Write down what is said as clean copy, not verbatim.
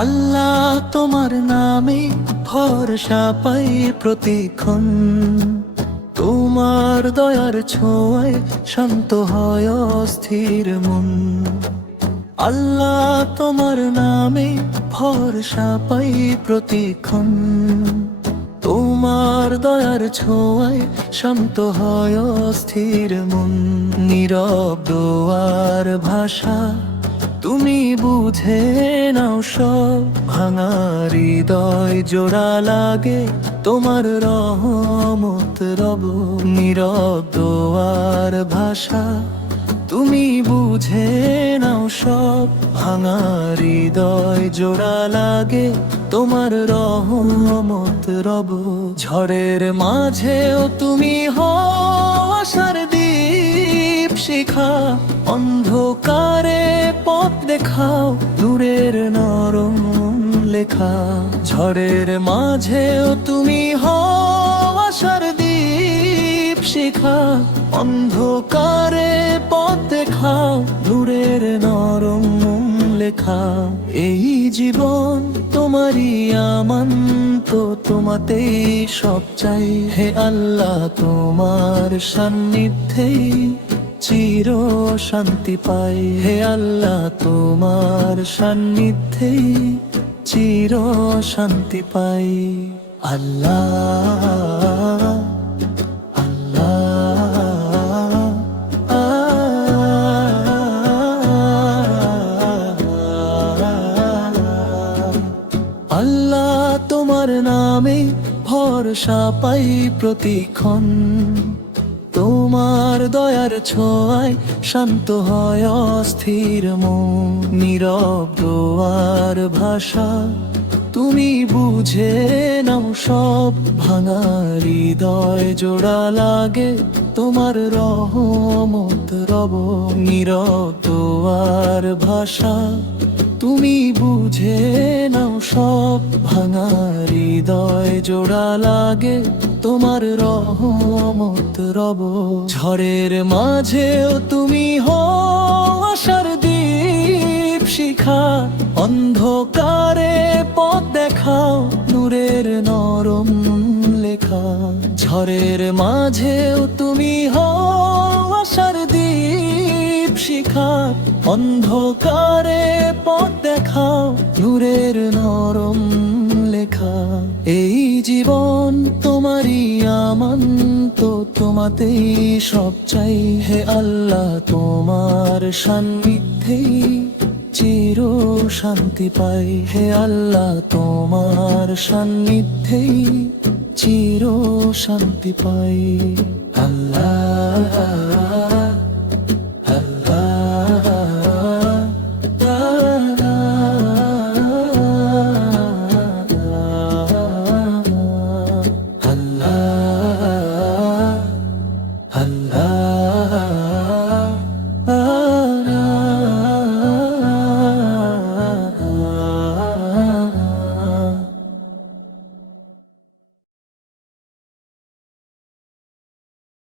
আল্লাহ তোমার নামে ভরসা পাই প্রতিক্ষণ, তোমার দয়ার ছোঁয়ায় শান্ত হয় অস্থির মন। আল্লাহ তোমার নামে ভরসা পাই প্রতিক্ষণ, তোমার দয়ার ছোঁয়ায় শান্ত হয় অস্থির মন। নীরব দোয়ার ভাষা তুমি বুঝে নাও সব, ভাঙা হৃদয় জোড়া লাগে তোমার রহমত রব। নীরব দোয়ার ভাষা তুমি বুঝে নাও সব, ভাঙা হৃদয় জোড়া লাগে তোমার রহমত রব। ঝড়ের মাঝেও তুমি হও আশার দীপ শিখা, অন্ধকারে পথ দেখাও নূরের নরম লেখা। ঝড়ের মাঝেও তুমি হও আশার দীপ শিখা, অন্ধকারে পথ দেখাও নূরের নরম লেখা। এই জীবন তোমারই আমানত, তোমাতেই সব চাই হে আল্লাহ। তোমার সান্নিধ্যেই চির শান্তি পাই হে আল্লাহ। তোমার সান্নিধ্যেই চির শান্তি পাই। আল্লাহ আল্লাহ তোমার নামে ভরসা পাই প্রতিক্ষণ, তোমার দয়ার ছোঁয়ায় শান্ত হয় অস্থির মন। নীরব দোয়ার ভাষা তুমি বুঝে নাও সব, ভাঙা হৃদয় জোড়া লাগে তোমার রহমত রব। নীরব দোয়ার ভাষা তুমি বুঝে নাও সব, ভাঙা হৃদয় জোড়া লাগে তোমার রহমত রব। ঝড়ের মাঝেও তুমি হও আশার দীপ শিখা, অন্ধকারে পথ দেখাও নূরের নরম লেখা। ঝড়ের মাঝেও তুমি হও আশার দীপ শিখা, অন্ধকারে পথ দেখাও নূরের নরম লেখা। এই জীবন তোমারই আমানত, তোমাতেই সব চাই হে আল্লাহ। তোমার সান্নিধ্যেই চির শান্তি পাই হে আল্লাহ। তোমার সান্নিধ্যেই চির শান্তি পাই। আল্লাহ।